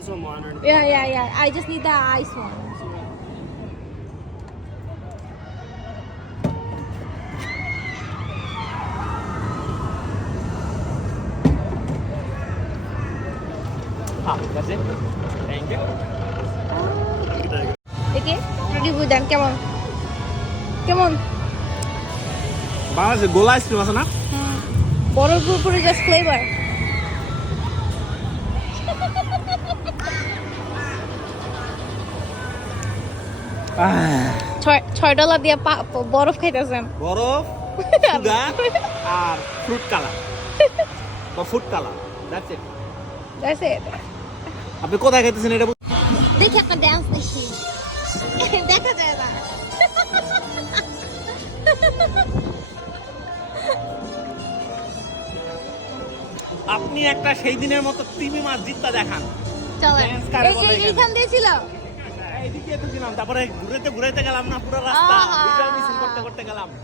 some water. Yeah, yeah, yeah. I just need the ice one. Ah, that's it. Thank you. দেখে review দেন কেমন কেমন বাংলাদেশে গোলা ice cream আছে না বড় পুরোপুরি জাস্ট ফ্লেভার ছয় ডলার দিয়ে বরফ খাইতেছেন। বরফ আর ফ্রুট কালার। বা food colour. That's it That's it. আপনি কোথায় খাইতেছেন এটা দেখি আপনার ড্যান্স দেখি। দেখা যায় না। আপনি একটা সেই দিনের মতো তিমি মাছ জিতটা দেখান। চলেন? এইখান ছিল এইদিকে তো ছিলাম তারপরে ঘুরেতে ঘুরেতে গেলাম না পুরো রাস্তা। করতে করতে গেলাম